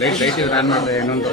Light run ಮಾಡ್ರೆ ಇನ್ನೊಂದು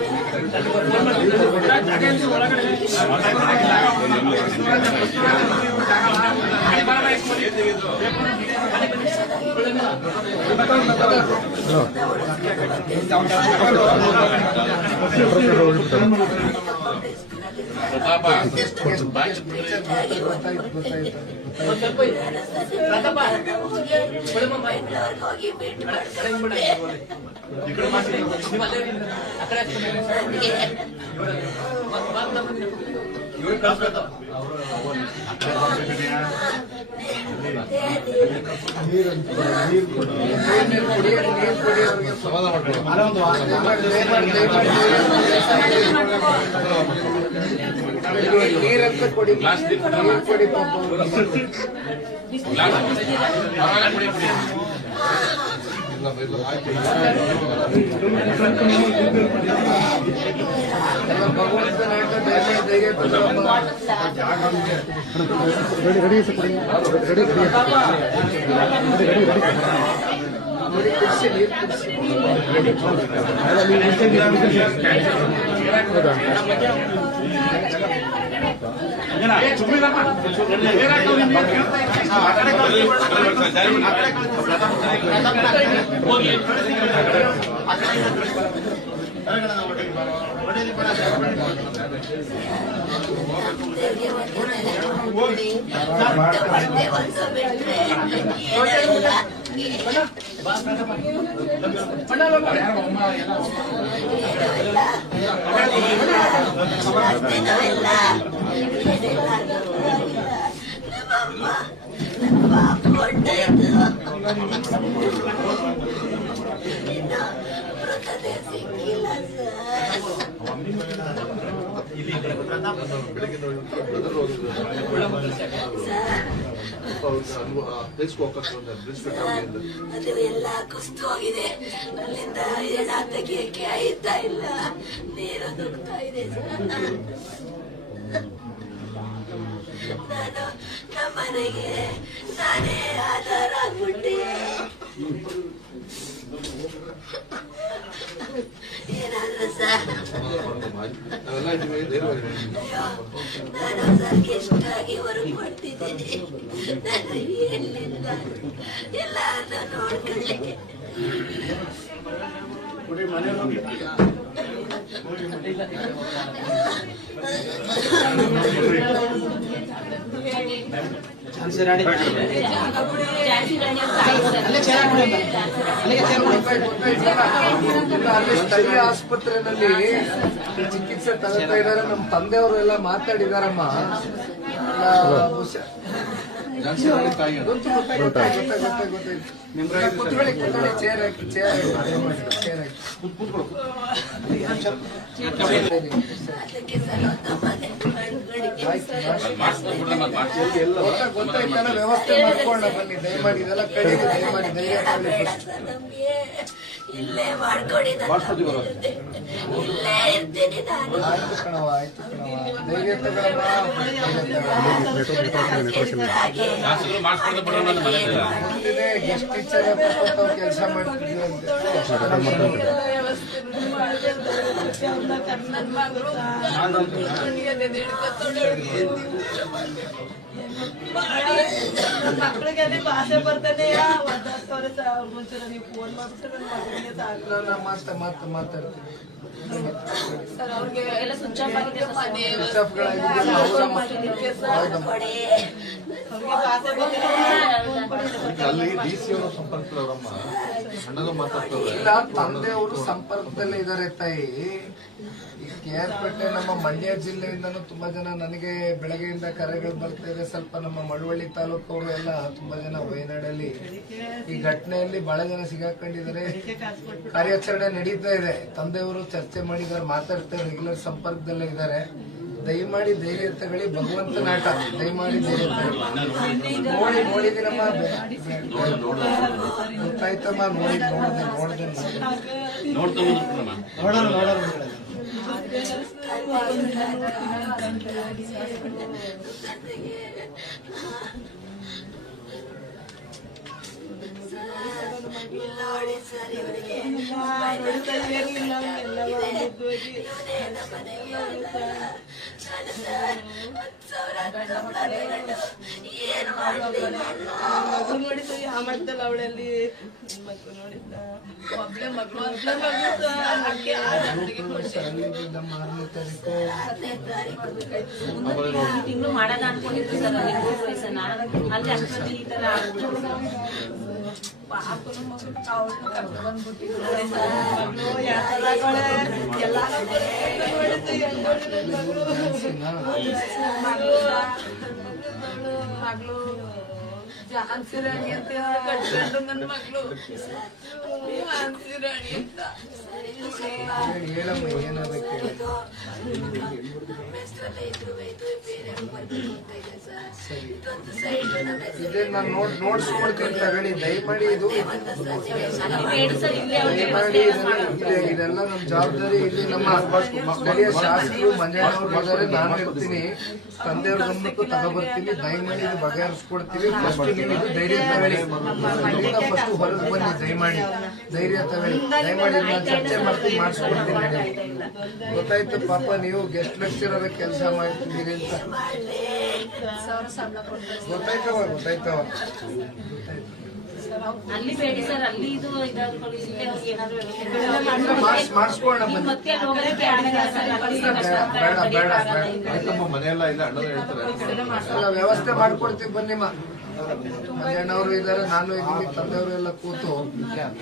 ಅದು ಎಲ್ಲ ಕುಸ್ತು ಹೋಗಿದೆ. ಅಲ್ಲಿಂದ ಎಡ ತೆಗಿಯಕ್ಕೆ ಆಯ್ತಾ ಇಲ್ಲ, ನೀರು ನುಗ್ತಾ ಇದೆ ಸರ್. ನಾನು ನಮ್ಮನೆಗೆ ನಾನೇ ಆಧಾರ ಆಗ್ಬಿಟ್ಟೆ. ಏನಾದ್ರು ಸರ್ ನಾನು ಸರ್ಗೆ ಎಷ್ಟಾಗಿ ಹೊರಗೆ ಮಾಡ್ತಿದ್ದೀನಿ. ನಾನು ಎಲ್ಲಿಂದ ಎಲ್ಲ ನೋಡ್ಕೊಳ್ಳಿಕ್ಕೆ ಸ್ಥಳೀಯ ಆಸ್ಪತ್ರೆಯಲ್ಲಿ ಚಿಕಿತ್ಸೆ ತಗೋತಾ ಇದ್ದಾರೆ. ನಮ್ಮ ತಂದೆಯವರು ಎಲ್ಲ ಮಾತಾಡಿದಾರಮ್ಮ. ಚೇರ್ ಹಾಕಿ ಗೊತ್ತಾಯ್ತಾನ ವ್ಯವಸ್ಥೆ ಮಾಡ್ಕೊಂಡ ಬನ್ನಿ. ದಯಮಾಡಿ ಇದೆಲ್ಲ ಕಡೆಗೆ ದಯಮಾಡಿ ಧೈರ್ಯ ಇಲ್ಲೇ ಮಾಡ್ಕೊಡಿ. ಇಲ್ಲೇ ಇರ್ತೀನಿ ನಾನು. ಆಯ್ತು ಕಣವ, ಆಯ್ತು ಕಣವ, ಧೈರ್ಯ ತಗೊಳಮ್ಮ. ಗೆಸ್ಟ್ ಟೀಚರ್ ಕೆಲಸ ಮಾಡ್ತಿದ್ವಿ ಅಂತ ಮಕ್ಕಳಿಗೆ ಅದೇ ಭಾಷೆ ಬರ್ತಾನೆ. ಮುಂಚೆ ನೀವು ಫೋನ್ ಮಾಡ್ಬಿಟ್ರೆ ನನ್ನ ಮಗನಿಗೆ ಮಾತಾಡ್ತೀನಿ. ಅವ್ರಿಗೆ ಎಲ್ಲ ಸ್ವಿಚ್ ಆಫ್ ಆಗಿದೆ ಅಲ್ಲಿ ಡಿಸಿ ಅವರ ಸಂಪರ್ಕದವರಮ್ಮ ಅಣ್ಣನ ಮಾತಾಡ್ತಾರೆ. ಇಲ್ಲ, ತಂದೆಯವರು ಸಂಪರ್ಕದಲ್ಲೇ ಇದ್ದಾರೆ ತಾಯಿ. ಈ KR-ಪೇಟೆ ನಮ್ಮ ಮಂಡ್ಯ ಜಿಲ್ಲೆಯಿಂದನೂ ತುಂಬಾ ಜನ ನನಗೆ ಬೆಳಗ್ಗೆಯಿಂದ ಕರೆಗಳು ಬರ್ತಾ ಇದೆ. ಸ್ವಲ್ಪ ನಮ್ಮ ಮಳವಳ್ಳಿ ತಾಲೂಕವರು ಎಲ್ಲ ತುಂಬಾ ಜನ ವಯನಾಡಲ್ಲಿ ಈ ಘಟನೆಯಲ್ಲಿ ಬಹಳ ಜನ ಸಿಗಾಕೊಂಡಿದ್ದಾರೆ. ಕಾರ್ಯಾಚರಣೆ ನಡೀತಾ ಇದೆ. ತಂದೆಯವರು ಚರ್ಚೆ ಮಾಡಿದ್ದಾರೆ, ಮಾತಾಡ್ತಾರೆ, ರೆಗ್ಯುಲರ್ ಸಂಪರ್ಕದಲ್ಲೇ ಇದ್ದಾರೆ. ದಯಮಾಡಿ ಧೈರ್ಯ ತಗೊಳ್ಳಿ, ಭಗವಂತನ ಆಟ. ದಯಮಾಡಿ ಧೈರ್ಯ ತಗೊಳ್ಳಿ. ನೋಡಿದಿನಮ್ಮ, ಗೊತ್ತಾಯ್ತಮ್ಮ, ನೋಡಿದೆ ನೋಡಿ ಸರ್, ಇವರಿಗೆ ಏನು ಮಗು ನೋಡಿದ್ವಿ ಆ ಮಟ್ಟದಲ್ಲಿ ಅವಳಲ್ಲಿ ಮಗು ನೋಡಿದ್ದ ಒಬ್ಳೆ ಮಗಳು ತಿಂಗಳು ಮಾಡೋಣ ಅನ್ಕೊಂಡಿದ್ರು ಸರ್. ಅಲ್ಲಿ ಅಷ್ಟರಲ್ಲಿ ಈ ತರ ಪಾಪನು ಮಗಳು ಅವಳು ಕರ್ಕೊಂಡು ಬಂದ್ಬಿಟ್ಟಿದ್ರು. ಮಗಳು ಝಾನ್ಸಿ ರಾಣಿ ಅಂತ ಕಟ್ಕೊಂಡು ನನ್ನ ಮಗಳು ಝಾನ್ಸಿ ರಾಣಿ ಅಂತ ಹೇಳಮ್ಮ, ಏನಾಗಕ್ಕೆ ಇದೇ ನಾನು ನೋಡ್ಸ್ಕೊಡ್ತೀನಿ ತಗೊಳ್ಳಿ. ದಯಮಾಡಿ ಇದು ದಯಮಾಡಿ ಇದೆಲ್ಲ ನಮ್ಮ ಜವಾಬ್ದಾರಿ. ಇಲ್ಲಿ ನಮ್ಮ ಸ್ಥಳೀಯ ಶಾಸಕರು ಮಂಜಣ್ಣವ್ರು ಇದ್ದಾರೆ, ನಾನು ಇರ್ತೀನಿ, ತಂದೆಯವ್ರ ಗಮನಕ್ಕೂ ತಗೋಬರ್ತೀನಿ. ದಯಮಾಡಿ ಇದು ಬಗೆಹರಿಸ್ಕೊಡ್ತೀವಿ. ಫಸ್ಟ್ ನೀವು ಇದು ಧೈರ್ಯ ತಗೊಳ್ಳಿ. ಇದರಿಂದ ಫಸ್ಟ್ ಹೊರಗೆ ಬನ್ನಿ. ದಯಮಾಡಿ ಧೈರ್ಯ ತಗೊಳ್ಳಿ. ದಯಮಾಡಿ ನಾನು ಚರ್ಚೆ ಮಾಡ್ತೀನಿ, ಮಾಡಿಸ್ಕೊಡ್ತೀನಿ. ಗೊತ್ತಾಯ್ತು ಪಾಪ, ನೀವು ಗೆಸ್ಟ್ ಲೆಕ್ಚರರ್ ಕೆಲಸ ಮಾಡ್ತಿದ್ದೀರಿ ಅಂತ ಗೊತ್ತಾಯ್ತವ. ಅಲ್ಲಿ ಬೇಡಿ ಸರ್, ಅಲ್ಲಿ ಇದು ಇದಾದ್ಕೊಳ್ಳಿ. ಏನಾದ್ರು ಮಾಡಿಸ್ಕೊಳ್ಳೋಣ ಬನ್ನಿ. ಮತ್ತೆ ಬೇಡ ಆಯ್ತಮ್ಮ, ಮನೆಯೆಲ್ಲ ಇಲ್ಲ ಅಣ್ಣನ ಹೇಳ್ತಾರೆ. ವ್ಯವಸ್ಥೆ ಮಾಡ್ಕೊಡ್ತೀವಿ ಬನ್ನಿಮ್ಮ. ಮಂಜಣ್ಣವರು ಇದ್ದಾರೆ, ನಾನು ಇದ್ದೀನಿ, ತಂದೆಯವರು ಎಲ್ಲ ಕೂತು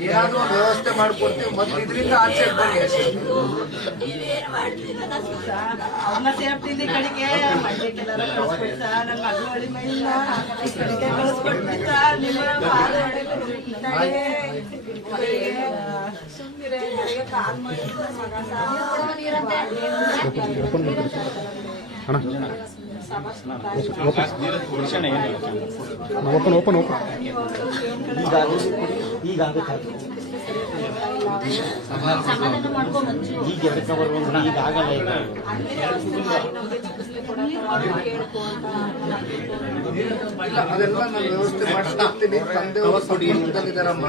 ಏನಾದ್ರು ಒಂದು ವ್ಯವಸ್ಥೆ ಮಾಡ್ಕೊಡ್ತೀವಿ. ಮತ್ತೆ ಇದರಿಂದ ಆಚೆ ಬನ್ನಿ. ಅವ್ರನ್ನ ಸೇಫ್ಟಿ ಕಡೆಗೆ ಮಂಡ್ಯಕ್ಕೆಲ್ಲ ಕಳಿಸ್ಬಿಡಿ ಸರ್. ನನ್ನ ಮಗಳು ಹಳ್ಳಿ ಮೈಲಿಲ್ಲ ಕಡೆಗೆ ಕಳಿಸ್ಬಿಡ್ತೀನಿ ಸರ್. ನಿಮ್ಮ ಸುಮ್ಮನೆ ಕಾಲ್ ಮಾಡಿ ಓಪನ್ ಸಮಾಧಾನ ಮಾಡ್ಕೊಂಡು ಮಂಜು ಈಗ ಈಗ ಆಗಲ್ಲ. ಇಲ್ಲ, ಅದೆಲ್ಲ ನಾನು ವ್ಯವಸ್ಥೆ ಮಾಡಿಸ್ಕೊಡ್ತೀನಿ. ತಂದೆಯವರು ಸಂಪರ್ಕದಲ್ಲಿದ್ದಾರಮ್ಮ.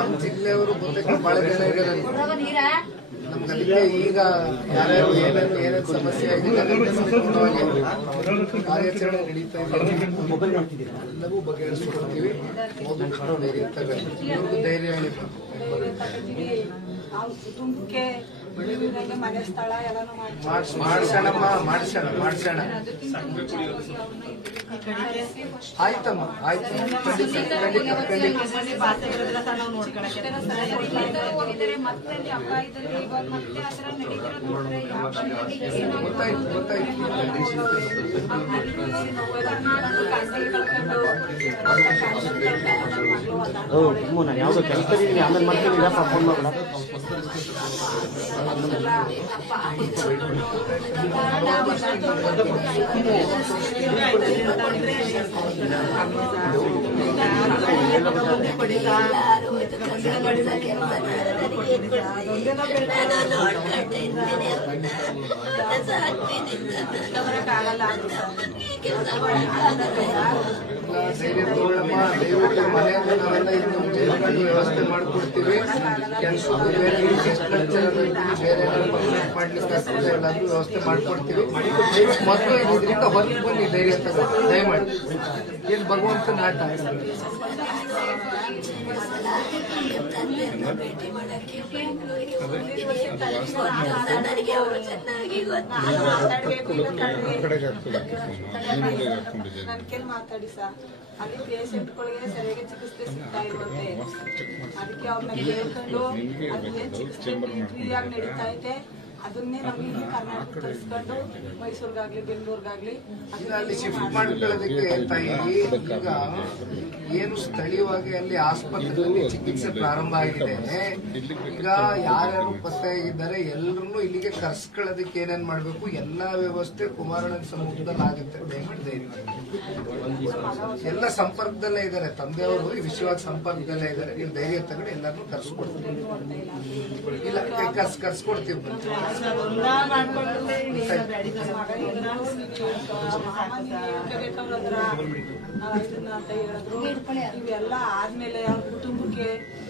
ನಮ್ಮ ಜಿಲ್ಲೆಯವರು ಬಹುತೇಕ ಬಹಳ ಜನ ಇದ್ದಾರೆ ನಮ್ಗೆ. ಅದಕ್ಕೆ ಈಗ ಯಾರ್ಯಾರು ಏನೇನು ಸಮಸ್ಯೆ ಆಗಿದೆ ಕಾರ್ಯಾಚರಣೆ ನಡೀತಾ ಇದೆ. ಎಲ್ಲವೂ ಬಗೆಹರಿಸ್ಕೊಡ್ತೀವಿ. ಧೈರ್ಯ ತಗೊಳ್ಳಿ, ಧೈರ್ಯ ಹೇಳಿ. ಕುಟುಂಬಕ್ಕೆ ಮನೆ ಸ್ಥಳ ಎಲ್ಲಾನು ಮಾಡ್ಸೋಣಮ್ಮ, ಮಾಡ್ಸೋಣ. ಆಯ್ತಮ್ಮ, ಆಯ್ತು. ಭಾಷೆ ಇರೋದಿಲ್ಲ ಸರ್, ನಾವು ನೋಡ್ಕೊಳಕ್ಕೆ ಗೊತ್ತಾಯ್ತು. ನಾನು ಯಾವುದೋ ಕೆಲಸದಲ್ಲಿ ಆಮೇಲೆ ಮಾಡ್ತೀನಿ. ಫೋನ್ ಮಾಡೋಣ. ಧೈರ್ಯ ತಗೊಳ್ಳಮ್ಮ. ದಯವಿಟ್ಟು ಮನೆಯಲ್ಲಿ ನಾವೆಲ್ಲ ಇದು ವ್ಯವಸ್ಥೆ ಮಾಡ್ಕೊಡ್ತೀವಿ. ಬೇರೆ ಮಾಡ್ಲಿಕ್ಕೆ ಆಗ್ತದೆ, ಎಲ್ಲಾದ್ರೂ ವ್ಯವಸ್ಥೆ ಮಾಡ್ಕೊಡ್ತೀವಿ. ಮೊದಲು ಇದರಿಂದ ಹೊರಗೆ ಬನ್ನಿ, ಧೈರ್ಯ ತಗೊಳ್ಳಿ ದಯಮಾಡಿ. ಏನ್ ಭಗವಂತನ ಆಟ. ಭೇಟಿ ಮಾಡಕ್ಕೆ ಬೆಂಗಳೂರಿಗೆ ನನಗೆ ಅವರು ಚೆನ್ನಾಗಿ ಗೊತ್ತು. ನನ್ನ ಕೇಳಿ ಮಾತಾಡಿ ಸರ್. ಅಲ್ಲಿ ಪೇಷಂಟ್ಗಳಿಗೆ ಸರಿಯಾಗಿ ಚಿಕಿತ್ಸೆ ಸಿಗ್ತಾ ಇರುವಂತೆ ಅದಕ್ಕೆ ಅವ್ರನ್ನ ಕೇಳ್ಕೊಂಡು ಅದೇನ್ ಚಿಕಿತ್ಸೆ ಫ್ರೀಯಾಗಿ ನಡೀತಾ ಇದೆ ಅದನ್ನೇ ನಮ್ಗೆ ಇಲ್ಲಿ ಕರ್ನಾಟಕ ಕಳಿಸ್ಕೊಂಡು ಮೈಸೂರಿಗಾಗ್ಲಿ ಬೆಂಗಳೂರಿಗಾಗ್ಲಿ ಅಲ್ಲಿ ಶಿಫ್ಟ್ ಮಾಡ್ಕೊಳ್ಳೋದಕ್ಕೆ ತಾಯಿ ಈಗ ಏನು ಸ್ಥಳೀಯವಾಗಿ ಅಲ್ಲಿ ಆಸ್ಪತ್ರೆಯಲ್ಲಿ ಚಿಕಿತ್ಸೆ ಪ್ರಾರಂಭ ಆಗಿದೆ. ಈಗ ಯಾರ್ಯಾರು ಪತ್ತೆಯಾಗಿದ್ದಾರೆ ಎಲ್ಲರನ್ನೂ ಇಲ್ಲಿಗೆ ಕರ್ಸ್ಕೊಳ್ಳೋದಕ್ಕೆ ಏನೇನ್ ಮಾಡ್ಬೇಕು ಎಲ್ಲಾ ವ್ಯವಸ್ಥೆ ಕುಮಾರಣ್ಣನ ಸಮ್ಮುಖದಲ್ಲಿ ಆಗುತ್ತೆ. ದಯಮಾಡಿ ಎಲ್ಲ ಸಂಪರ್ಕದಲ್ಲೇ ಇದ್ದಾರೆ. ತಂದೆಯವರು ವಿಶ್ವವಾಗಿ ಸಂಪರ್ಕದಲ್ಲೇ ಇದ್ದಾರೆ. ನೀವು ಧೈರ್ಯ ತಗೊಂಡು ಎಲ್ಲರನ್ನೂ ಕರ್ಸ್ಕೊಡ್ತೀವಿ. ಇಲ್ಲ ಕರ್ಸ್ಕೊಡ್ತೀವಿ ಬಂದು ಇವೆಲ್ಲ ಆದ್ಮೇಲೆ ಅವ್ರ ಕುಟುಂಬಕ್ಕೆ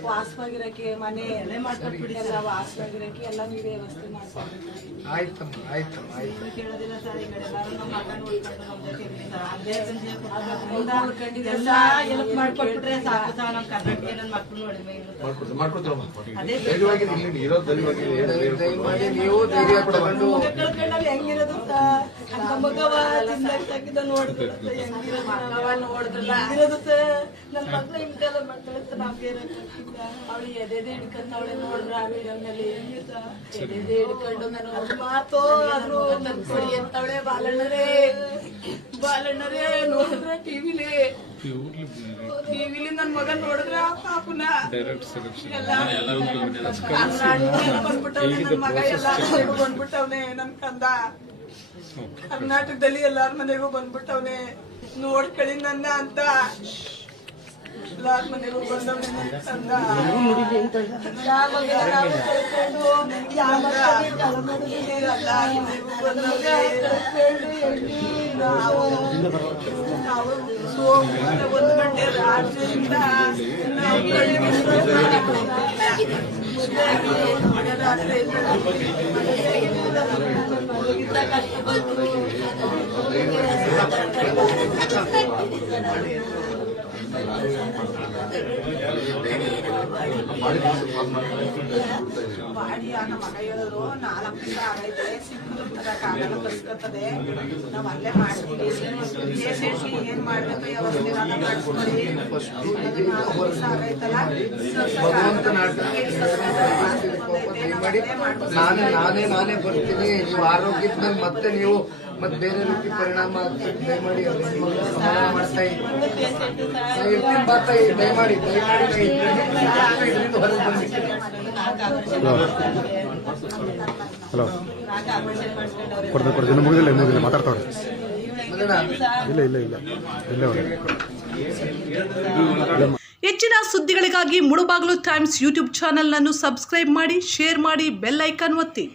ವಾಸವಾಗಿರಕ್ಕೆ ಮನೆ ಎಲ್ಲ ಮಾಡ್ಕೊಟ್ಬಿಡಿ. ಎಲ್ಲ ವಾಸವಾಗಿರಕ್ಕೆ ಎಲ್ಲ ನೀವೇ ವ್ಯವಸ್ಥೆ ಮಾಡ್ಕೊಂಡು ಆಯ್ತಮ್ಮ ಆಯ್ತು ಕೇಳೋದಿಲ್ಲ ಸರ್. ಈ ಕಡೆ ಎಲ್ಲರೂ ನಮ್ಮ ಮಗ ನೋಡ್ಕೊಂಡು ಎಲ್ಲ ಹೆಲ್ಪ್ ಮಾಡ್ಕೊಟ್ಬಿಟ್ರೆ ಸಾಕು ಸರ್. ನಮ್ಮ ಕರ್ನಾಟಕ ನನ್ನ ಮಕ್ಕಳು ನೋಡಿದ್ವಿ ದಯಮಾಡಿ ನೀವು ಧೈರ್ಯ ತಗೊಂಡು ಕಳ್ಕೊಂಡಲ್ಲಿ ಹೆಂಗಿರೋದು ಸರ್. ನಮ್ಮ ಮಗವ ಚಿಂತಾಗಿದ್ದ ನೋಡಿದ್ರು ಹೆಂಗಿರೋದು ಸರ್. ನನ್ನ ಮಕ್ಳು ಹಿಂಗೆಲ್ಲ ಮಾಡ್ತಾಳೆ ಸರ್. ನಮ್ಗೆ ಅವಳು ಎದೆದೆ ಹಿಡ್ಕೊಂತ ಅವಳೆ ನೋಡಿದ್ರ ಆ ವಿಡಿಯೋನಲ್ಲಿ ಎದೆದೆ ಹಿಡ್ಕೊಂಡು ನಾನು ಮಾತೋ ಆದ್ರೂ ನನ್ ಕೊಡಿ ಅಂತವಳೆ ಬಾಲಣ್ಣರೇ ನೋಡಿದ್ರ ಟಿವಿಲಿ ನನ್ ಮಗ ನೋಡಿದ್ರ ಪಾಪುನ ಎಲ್ಲ ಬಂದ್ಬಿಟ್ಟವ್ನೆ. ನನ್ ಮಗ ಎಲ್ಲ ಬಂದ್ಬಿಟ್ಟವ್ನೆ. ನನ್ ಕಂದ ಕರ್ನಾಟಕದಲ್ಲಿ ಎಲ್ಲಾರ ಮನೆಗೂ ಬಂದ್ಬಿಟ್ಟವ್ನೆ. ನೋಡ್ಕಳಿ ನನ್ನ ಅಂತ ಎಲ್ಲಾರ ಮನೆಗೂ ಬಂದವ್ನೆ ನನ್ ಕಂದ. ಒಂದು ಗಂಟೆ ರಾತ್ರಿಯಿಂದ ಬಾಡಿ ನಮ್ಮ ಮಗ ಹೇಳಿದ್ರು 4 ದಿವಸ ಆಗೈತೆ ಸಿಕ್ಕುತ್ತಾಗಲ್ಲ ಕಸ್ಕೊತದೆ. ನಾವ್ ಅಲ್ಲೇ ಮಾಡ್ತೀವಿ. ಪೇಷಂಟ್ಗೆ ಏನ್ ಮಾಡ್ಬೇಕು ವ್ಯವಸ್ಥೆ ಮಾಡಿಸ್ಕೊಡಿ. 4 ದಿವಸ ಆಗೈತಲ್ಲ ನಾನೇ ಬರ್ತೀನಿ. ನೀವು ಆರೋಗ್ಯದ ಮೇಲೆ ಮತ್ತೆ ನೀವು ಮತ್ತೆ ಬೇರೆ ರೀತಿ ಪರಿಣಾಮ ಆಗ್ತದೆ. ದಯಮಾಡಿ ಸಮಾಧಾನ ಮಾಡ್ತಾ ಇರ್ತೀನಿ. ಬರ್ತಾ ದಯಮಾಡಿ ಇದರಿಂದ ಹೊರಗೆ ಬನ್ನಿ. ಹಲೋ ಕೊಡ್ತೀನಿ ಮುಗಿದಿಲ್ಲ ಇನ್ನೂ ಮಾತಾಡ್ತಾವ್ರೆ. ಇಲ್ಲ ಹೆಚ್ಚಿನ ಸುದ್ದಿಗಳಿಗಾಗಿ ಮುಳುಬಾಗಿಲು ಟೈಮ್ಸ್ ಯೂಟ್ಯೂಬ್ ಚಾನೆಲ್ ಅನ್ನು ಸಬ್ಸ್ಕ್ರೈಬ್ ಮಾಡಿ, ಶೇರ್ ಮಾಡಿ, ಬೆಲ್ ಐಕಾನ್ ಒತ್ತಿ.